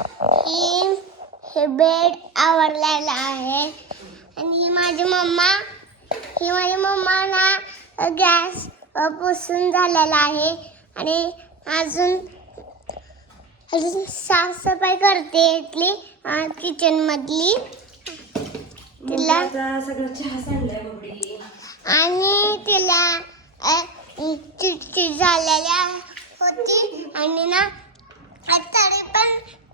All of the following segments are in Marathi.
ही हे बेड आवडलेलं आहे. आणि ही माझी मम्मा ही माझी मम्मा ना गॅस पुसून झालेला आहे. आणि अजून अजून साफसफाई करते इथली किचन मधली. तिला आणि तिला चिडचिड झालेल्या होती. आणि ना तरी पण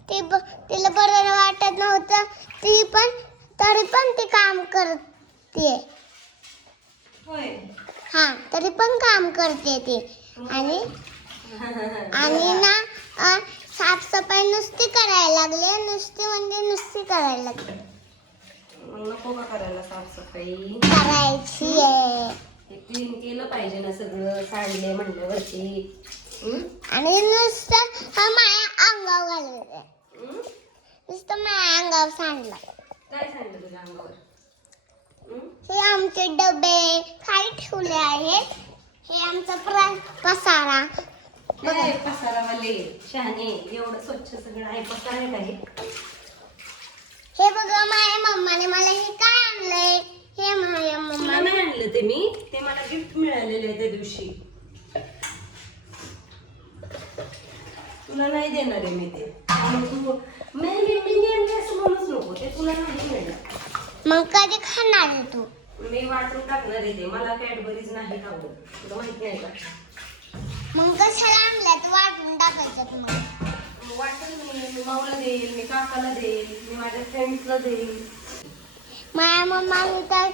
ती तिला बरं वाटत नव्हतं. ती पण तरी पण ती काम करते. हा तरी पण काम करते ती. आणि आणि ना साफसफाई नुसती करायला लागले नुसती म्हणजे नुसती करायला लागली. साफसफाई? करायची आहे. क्लीन केलं पाहिजे ना सगळं सांडले म्हणल्यावरती? आणि नुसतं माया अंगावर हं? नुसतं माया अंगावर सांडलं. काय सांडलं तुझ्या अंगावर? हं? हे आमचे डबे खाली ठेवले आहेत. हे आमचा प्र पसारा. हे पसारावाले शहाणे एवढं स्वच्छ सगळं आहे पसारा काय हे. बघा माझ्या मम्माने मला हे काय आणलंय? हे माझ्या तुला नाही आणलं ते मी? ते मला गिफ्ट मिळालेलं आहे त्या दिवशी. तुला नाही देणार आहे मी ते. मग तू मी मी असं म्हणूच नको ते तुला नाही मिळणार. मग कधी खाणार आहे तू? मी वाटून टाकणार आहे ते. मला कॅडबरीज नाही आवडत तुला माहीत नाही का? मग कशाला आणल्या तू वाटून टाकायचं मग मग. वाटेल मी. मी माऊला देईल मी काकाला देईल मी माझ्या फ्रेंड्सला देईल. माझ्या मम्माने तर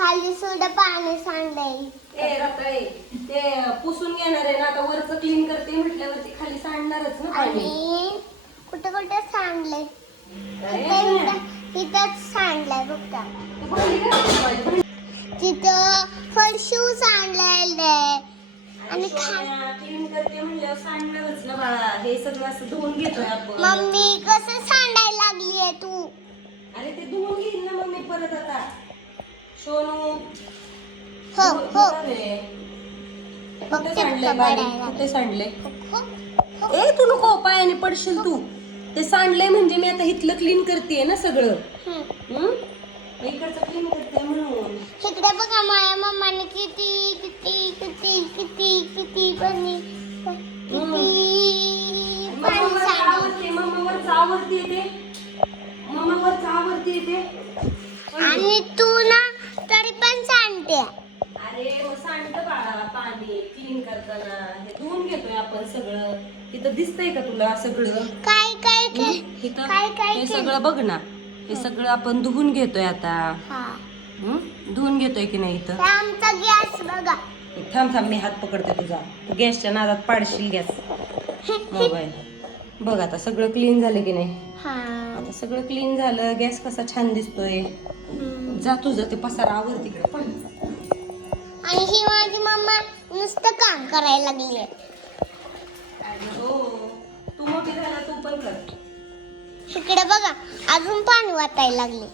खाली सुद्धा पाणी सांडलंय ए रताळे ते पुसून घेणार आहे ना आता वरचं क्लीन करते म्हटल्यावरती खाली सांडणारच ना पाणी. आणि कुठे कुठे सांडलंय अरे, इथंच सांडलंय फक्त ते माझी भांडी. तिथं फरशिव सांडलेलं आणि खा क्लीन करते म्हणल्यावर सांडणारच ना बाळा. हे सगळं असं धुवून घेतोय आपण. मम्मी कसं सांडायला लागली आहे तू? अरे ते धुवून घेईन ना मम्मी परत आता. सोनू हो हो. कुठे सांडले पडायला. कुठे सांडले हो, हो. ए तू नको पायाने पडशील तू. ते सांडलंय म्हणजे मी आता इथलं क्लीन करते ना सगळं. इकडचं क्लीन करते म्हणून. इकडे बघा माझ्या मम्माने किती किती किती किती किती पाणी पाणी मम्मावर सांडलं आवडते मम्मावर आवडते येते. मम्मावर आवडते येते. आणि तू ना तरी पण सांडते अरे मग सांडतं बाळा पाणी क्लीन करताना. हे धुवून घेतोय आपण सगळं. तिथं दिसतंय का तुला सगळं? काय काय? काय? इथं काय काय हे? सगळं बघ ना. हे सगळं आपण धुवून घेतोय आता. हा? धुवून घेतोय की नाही इथं? आमचा गॅस बघा. थांब थांब मी हात पकडते तुझा. तू गॅसच्या नादात पाडशील गॅस. मोबाईल. बघ आता सगळं क्लीन झालं की नाही. हा. आता सगळं क्लीन झालं. गॅस कसा छान दिसतोय. जा तुझं ते पसारा आवर तिकडे. पण आणि ही माझी मम्मा नुसतं काम करायला लागली तू मोठी झाला तू पण कर. इकडे बघा अजून पाणी वाटायला लागले.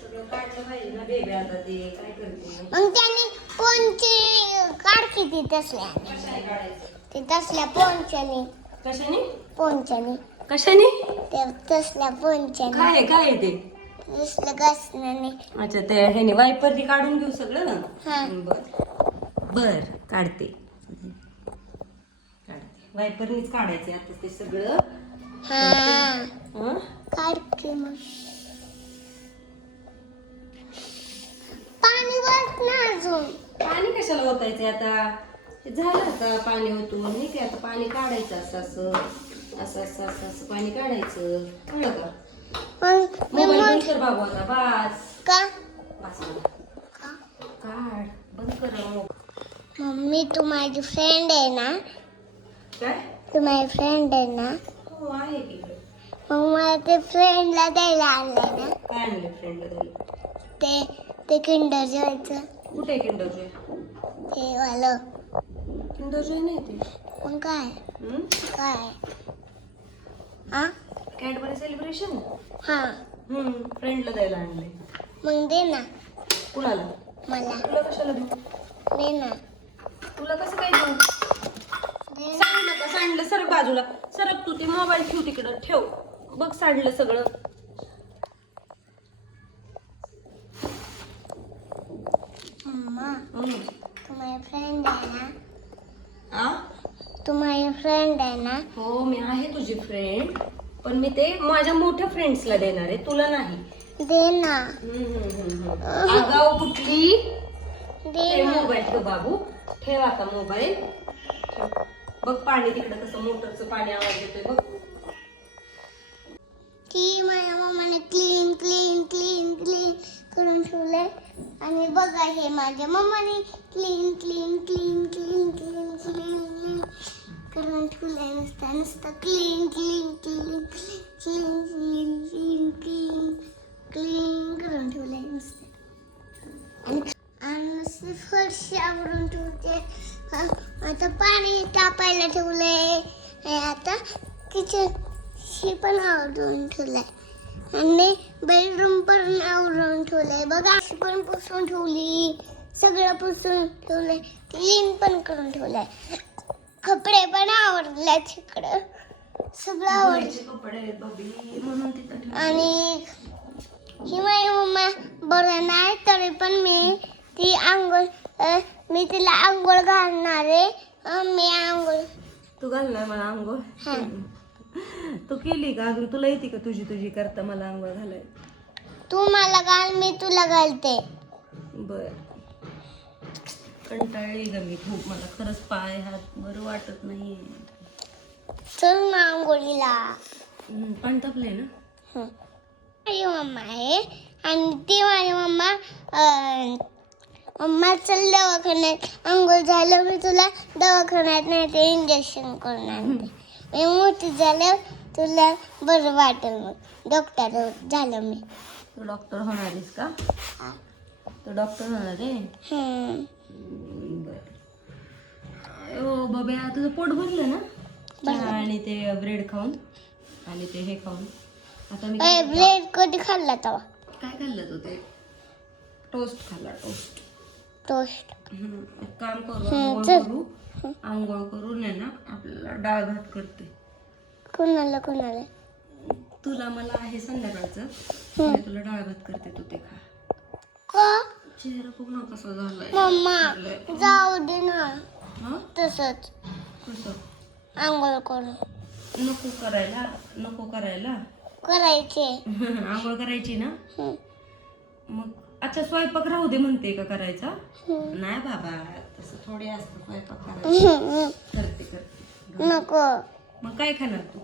सगळं काढलं पाहिजे ना बेबी आता ते काय करते मग त्याने पोनची काढ किती तसल्या. कशाने काढायचं? ते तसल्या पोनच्याने. कशाने? पोनच्याने. कशाने? ते तसल्या पोनच्याने. काय आहे, काय आहे ते? अच्छा ते ह्याने वायपरनी काढून घेऊ सगळं. बर. बर काढते. काढते. वायपरनीच काढायचे आता ते सगळं. मग. पाणी अजून. पाणी कशाला ओतायचंय आता? झालं आता पाणी ओतून. हे काय आता पाणी काढायचं असं असं? असं असं असं असं पाणी काढायचं. कळलं का मग मी मोबाईल मग बंद कर बाबू आता बास. का? बास? काढ. बंद कर. मम्मी तू माझी फ्रेंड आहे ना? काय? तू माझी फ्रेंड आहे ना? हो आहे की. मग मला ते फ्रेंडला द्यायला आणलंय ना? काय आणलं फ्रेंडला तरी ते ते किंडर जॉयचं कुठे किंडर जॉय ते वालं. किंडर जॉय नाही ते. मग काय? काय? हा कॅडबरी सेलिब्रेशन हा. हम्म फ्रेंडला द्यायला आणले. मग दे ना. कुणाला? मला. तुला कशाला देऊ? दे ना. तुला कसं काय देऊ? दे ना. सांडलं का सांडलं सरक बाजूला. सरक तू ते मोबाईल ठेव तिकडं ठेव. बघ सांडलं सगळं. मम्मा हम्म. तू माझी फ्रेंड आहे ना? आ? तू माझी फ्रेंड आहे ना? हो मी आहे तुझी फ्रेंड पण मी ते माझ्या मोठ्या फ्रेंड्सला देणार आहे तुला नाही. दे ना हम्म, हम्म, हम्म, हम्म. आगाऊ कुठली? दे ना मोबाईल ठेव बाबू. ठेव आता मोबाईल ठेव. बघ पाणी तिकडं कसं मोटरचं पाणी आवाज येतोय बघ. ती माझ्या मम्माने क्लीन क्लीन क्लीन क्लीन करून ठेवलंय. आणि बघा हे माझ्या मम्माने clean clean clean clean clean clean करून ठेवलंय नुसतं नुसतं clean clean clean clean clean clean clean clean करून ठेवलंय नुसतं आणि आणि नुसती फरशी आवरून ठेवते हा, आता पाणी तापायला ठेवलंय आता किचन हे पण आवरून ठेवलंय आणि बेडरूम पण आवरून ठेवलंय बघा अशी पण पुसून ठेवली सगळं पुसून ठेवलंय क्लीन पण करून ठेवलंय कपडे पण आवडले तिकडं. सगळं आवडलं. कपडे आहेत बबी म्हणून तिथं ठेव. आणि ही माझी मम्मा बरं नाही तरी पण मी ती आंघोळ अ, मी तिला आंघोळ घालणार आहे. अ, मी आंघोळ. तू घालणार मला आंघोळ? हा. तू केली का अजून? तुला येते का तुझी तुझी करता मला आंघोळ घालाय तू मला घाल मी तुला घालते. बर. कंटाळली ग मी खूप. मला खरंच पाय हात बरं वाटत नाही चल ना आंघोळीला. पाणी तापलंय ना? हं. माझी मम्मा आहे. आणि ती माझी मम्मा अ, मम्मा चल दवाखान्यात. आंघोळ झालं मी तुला दवाखान्यात नाही ते इंजेक्शन करून आणते. मी मोठी झालं तुला बरं वाटेल मग. डॉक्टर झालं मी. तू डॉक्टर होणार आहेस का? हा. तू डॉक्टर होणार आहे? हं. बर ओ बाबा तुझं पोट भरलं ना? चहा आणि ते ब्रेड खाऊन आणि ते हे खाऊन. आता मी ए? ब्रेड कधी खाल्ला तवा? काय खाल्लं तू ते? टोस्ट खाल्ला टोस्ट. टोस्ट. हम्म, एक काम करू आंघोळ चल. करू. आंघोळ करून आहे ना आपल्याला डाळ भात करते. कुणाला कुणाला? तुला मला आहे संध्याकाळचं. मी तुला डाळ भात करते तू ते खा. का? चेहरा बघ ना कसा झालाय. मम्मा. जाऊ दे ना. तसंच. कसं? आंघोळ करून. नको करायला नको करायला. करायचे. आंघोळ करायची ना. मग अच्छा स्वयंपाक राहू दे म्हणते का करायचा. नाही बाबा तसं थोडे असतं स्वयंपाक करायचं. करते करते. नको. मग काय खाणार तू?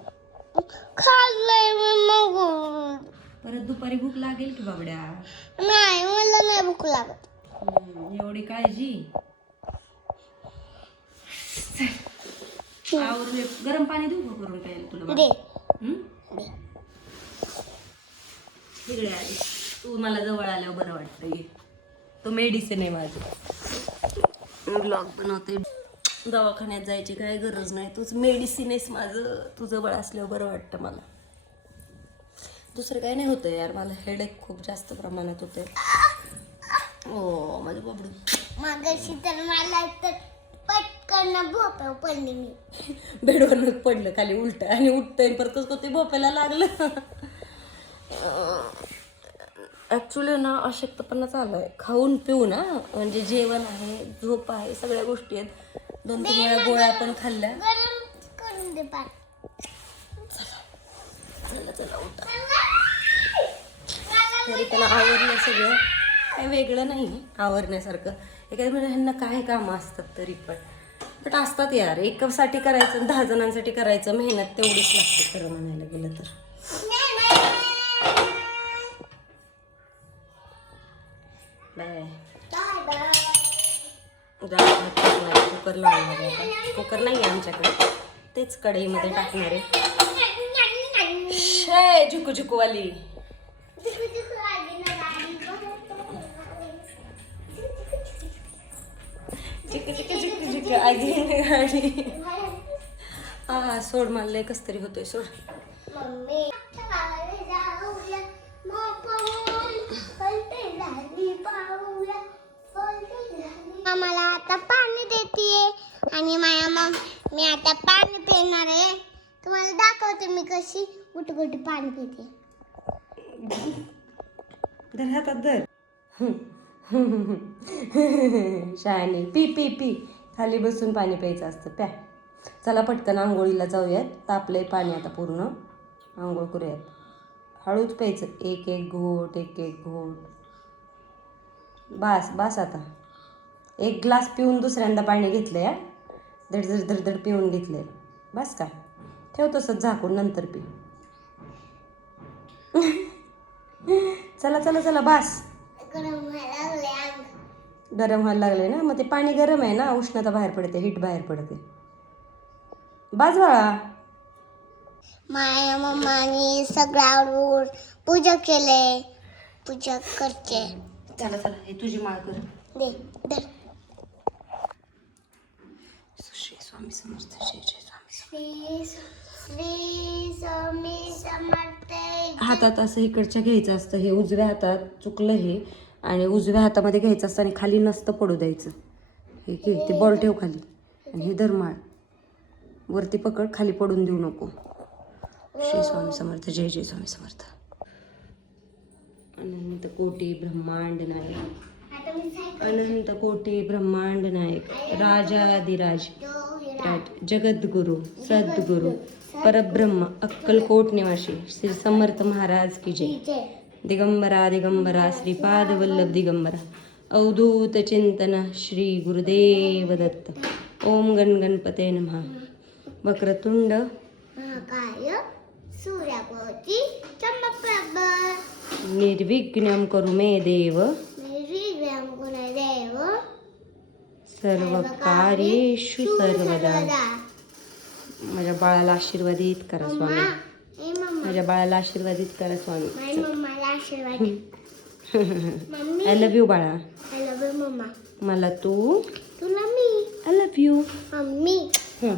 खाल्लंय मग. परत दुपारी भूक लागेल की बाबड्या? नाही भूक लागत हम्म, एवढी काळजी. आवरले गरम पाणी देऊ का करून प्यायला तुला दे. हम्म? दे. इकडे आली. तू मला जवळ आल्यावर बरं वाटतं. ये. तो मेडिसिन आहे माझं. ब्लॉग बनवते. दवाखान्यात जायची काय गरज नाही. तूच मेडिसिन आहेस माझं. तू जवळ असल्यावर बरं वाटतं मला. दुसरं काय नाही होतं यार. मला हेडेक खूप जास्त प्रमाणात होते ओ माझं बबडू. मागाशी तर मला तर पटकन भोप पडली मी. बेडवर पडलं खाली उलट. आणि उठतंय परत कसं ते भोपायला लागलं. ॲक्च्युली ना अशक्तपणा चालू आहे खाऊन पिऊ ना म्हणजे जेवण आहे झोप आहे सगळ्या गोष्टी आहेत. दोन तीन वेळा गोळ्या पण खाल्ल्या. गरम करून दे पाणी चला चला उठा. तरी पण आवरलं सगळं. काय वेगळं नाही आवरण्यासारखं. एखाद्या म्हणजे ह्यांना काय कामं असतात तरी पण. बट असतात यार. एकासाठी करायचं दहा जणांसाठी करायचं मेहनत तेवढीच लागते खरं म्हणायला गेलं तर. बाय. कुकर लावणार आहे कुकर नाही आहे आमच्याकडे. तेच कढईमध्ये टाकणार आहे. झुकू झुकूवाली. चिक चिक चिक चिक आगी गाडी हा सोड मला लय कस तरी होतोय सोड. मला आता पाणी देते आणि माझ्या मम मी आता पाणी पिणार आहे. तुम्हाला दाखवते मी कशी गुटी गुटी पाणी पिते. धर हातात धर. शाळेने पी पी पी. खाली बसून पाणी प्यायचं असतं. प्या. चला पटकन आंघोळीला जाऊयात. तापलंय पाणी आता पूर्ण. आंघोळ करूयात. हळूच प्यायचं. एक एक घोट एक एक घोट. बास बास आता. एक ग्लास पिऊन दुसऱ्यांदा पाणी घेतलं या धडधड धडधड पिऊन घेतलंय. बस का ठेव तसंच झाकून नंतर पी. चला चला चला बास. गरम व्हायला लागले ना मग ते पाणी गरम आहे ना उष्णता बाहेर पडते हीट बाहेर पडते. बाज बाळा. माझ्या मम्माने सगळ्यावर पूजा केले. पूजा करते. चला चला हे तुझी माळ कर. दे दर श्री स्वामी समर्थ श्री श्री स्वामी समर्थ हातात असं इकडच्या घ्यायचं असतं हे उजव्या हातात चुकलं हे. आणि उजव्या हातामध्ये घ्यायचं असतं आणि खाली नसतं पडू द्यायचं. हे घे ते बॉल ठेव खाली. आणि हे धरमाळ. वरती पकड खाली पडून देऊ नको. श्री स्वामी समर्थ जय जय स्वामी समर्थ. अनंत कोटी ब्रह्मांड नायक. अनंत कोटी ब्रह्मांड नायक. राजाधिराज. जगद्गुरु सद्गुरु परब्रह्म अक्कलकोट निवासी श्री समर्थ महाराज की जय. दिगंबरा दिगंबरा श्रीपाद वल्लभ दिगंबरा। अवधूत चिंतन श्री गुरुदेव दत्त। ओम गण गणपते नमः। वक्रतुंड। महाकाय सूर्यकोटी चमप्रभ निर्विघ्नं करू मे देव। निर्विघ्नं गुणदेव सर्व कार्येषु सर्वदा। माझ्या बाळाला आशीर्वादित करा स्वामी. माझ्या बाळाला आशीर्वादित करा स्वामी. आशीर्वाद. मम्मी आय लव्ह यू बाळा. आय लव्ह यू मम्मा मला तू तुला मी. आय लव्ह यू मम्मी हं.